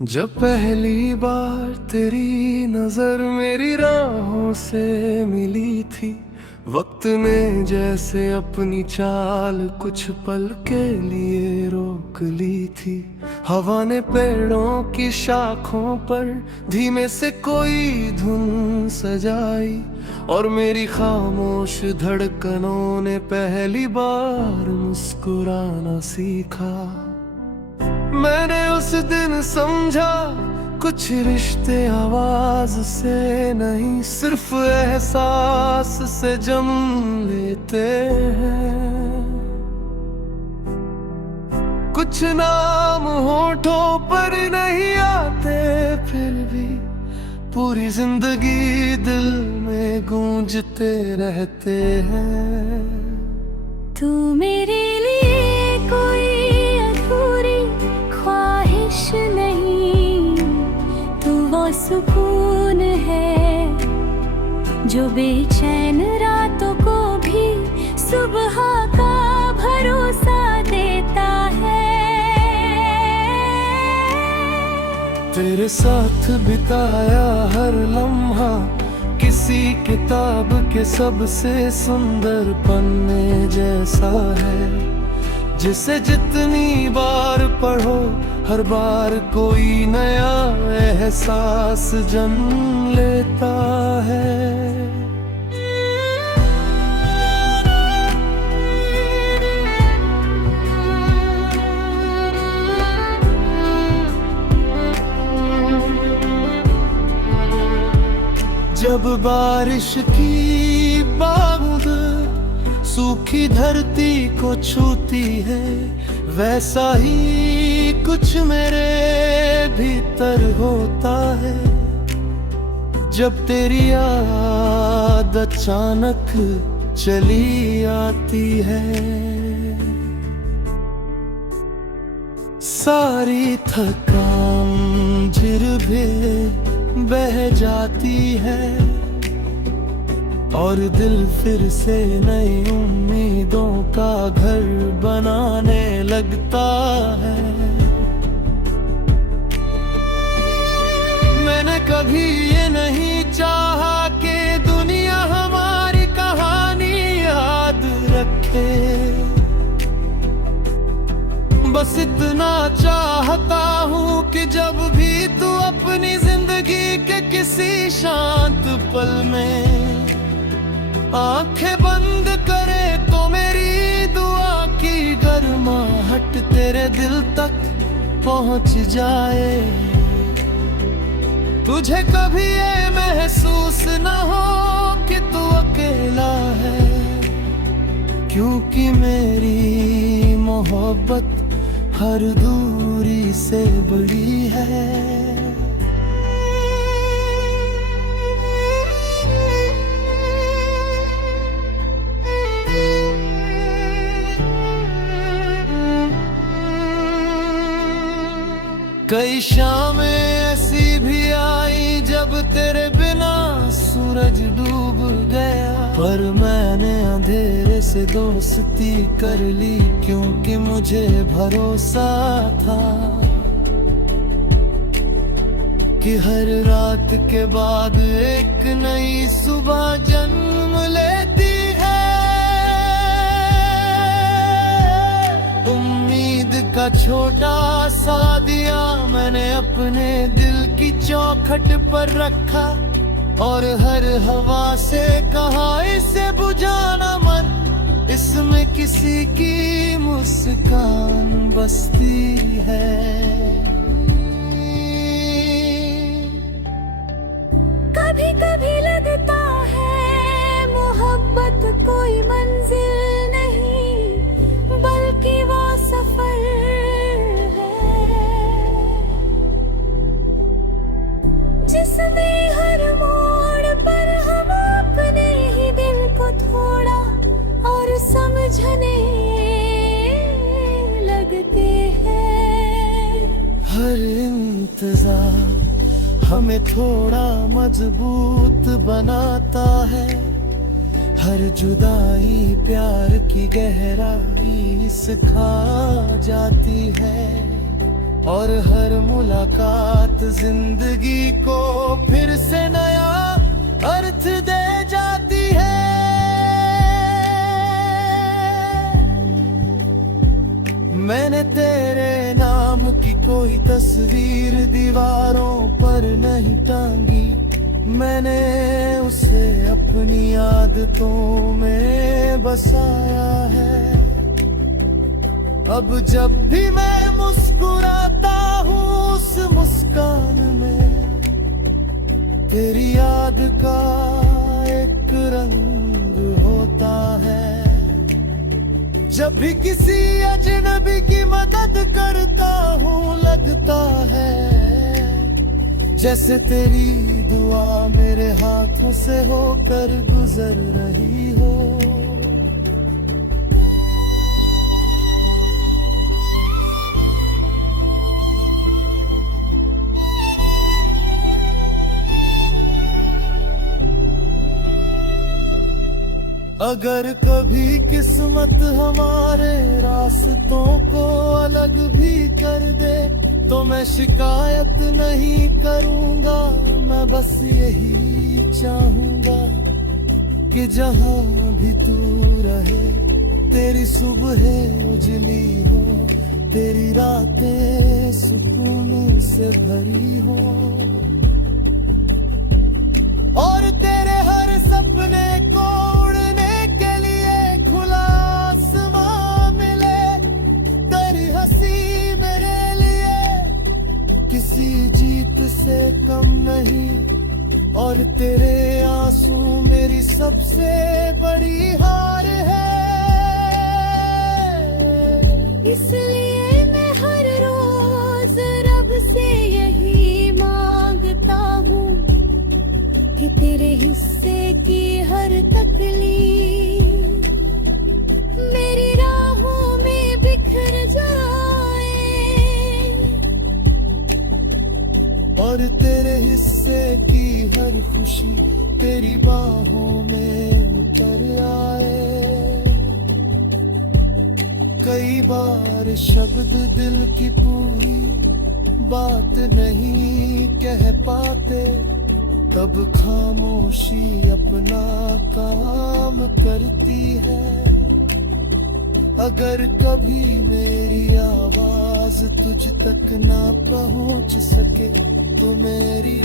जब पहली बार तेरी नजर मेरी राहों से मिली थी, वक्त ने जैसे अपनी चाल कुछ पल के लिए रोक ली थी। हवा ने पेड़ों की शाखों पर धीमे से कोई धुन सजाई, और मेरी खामोश धड़कनों ने पहली बार मुस्कुराना सीखा। मैंने उस दिन समझा कुछ रिश्ते आवाज से नहीं, सिर्फ एहसास से जन्म लेते हैं। कुछ नाम होठों पर नहीं आते, फिर भी पूरी जिंदगी दिल में गूंजते रहते हैं। तू मेरे लिए कोई अधूरी ख्वाहिश नहीं, तू वो सुकून है जो बेचैन रातों को भी सुबह का भरोसा देता है। तेरे साथ बिताया हर लम्हा किसी किताब के सबसे सुंदर पन्ने जैसा है, जिसे जितनी बार पढ़ो हर बार कोई नया एहसास जन्म लेता है। जब बारिश की बूंद सूखी धरती को छूती है, वैसा ही कुछ मेरे भीतर होता है। जब तेरी याद अचानक चली आती है, सारी थकान झिर भी बह जाती है, और दिल फिर से नई उम्मीदों का घर बनाने लगता है। मैंने कभी ये नहीं चाहा कि दुनिया हमारी कहानी याद रखे, बस इतना चाहता हूँ कि जब भी तू अपनी जिंदगी के किसी शांत पल में आंखें बंद करे तो मेरी दुआ की गर्माहट तेरे दिल तक पहुंच जाए। तुझे कभी ये महसूस न हो कि तू अकेला है, क्योंकि मेरी मोहब्बत हर दूरी से बड़ी है। कई शामें ऐसी भी आई जब तेरे बिना सूरज डूब गया, पर मैंने अंधेरे से दोस्ती कर ली, क्योंकि मुझे भरोसा था कि हर रात के बाद एक नई सुबह जन्म लेती है। उम्मीद का छोटा सा दिया मैंने अपने दिल की चौखट पर रखा, और हर हवा से कहा इसे बुझाना मत, इसमें किसी की मुस्कान बसती है। कभी कभी लगता है मोहब्बत कोई मंजिल नहीं, बल्कि वो सफर है जिसमें हर मोड़ पर हम अपने ही दिल को थोड़ा और समझने लगते हैं। हर इंतजार हमें थोड़ा मजबूत बनाता है, हर जुदाई प्यार की गहराई सिखा जाती है। और हर मुलाकात जिंदगी को फिर से नया अर्थ दे जाती है। मैंने तेरे नाम की कोई तस्वीर दीवारों पर नहीं टांगी, मैंने उसे अपनी आदतों में बसाया है। अब जब भी मैं मुस्कुराता हूँ उस मुस्कान में तेरी याद का एक रंग होता है। जब भी किसी अजनबी की मदद करता हूँ लगता है जैसे तेरी दुआ मेरे हाथों से होकर गुजर रही हो। अगर कभी किस्मत हमारे रास्तों को अलग भी कर दे तो मैं शिकायत नहीं करूँगा। मैं बस यही चाहूँगा कि जहाँ भी तू रहे तेरी सुबह उजली हो, तेरी रातें सुकून से भरी हो और तेरे हर सपने को उड़ने के लिए खुला आसमां मिले। तेरी हंसी मेरे लिए किसी जीत से कम नहीं और तेरे आंसू मेरी सबसे बड़ी हार है। इसलिए मैं हर रोज रब से यही मांगता हूँ कि तेरे हिस्से की हर तकलीफ मेरी राहों में बिखर जाए और तेरे हिस्से की हर खुशी तेरी बाहों में उतर आए। कई बार शब्द दिल की पूरी बात नहीं कह पाते, तब खामोशी अपना काम करती है। अगर कभी मेरी आवाज तुझ तक ना पहुंच सके तो मेरी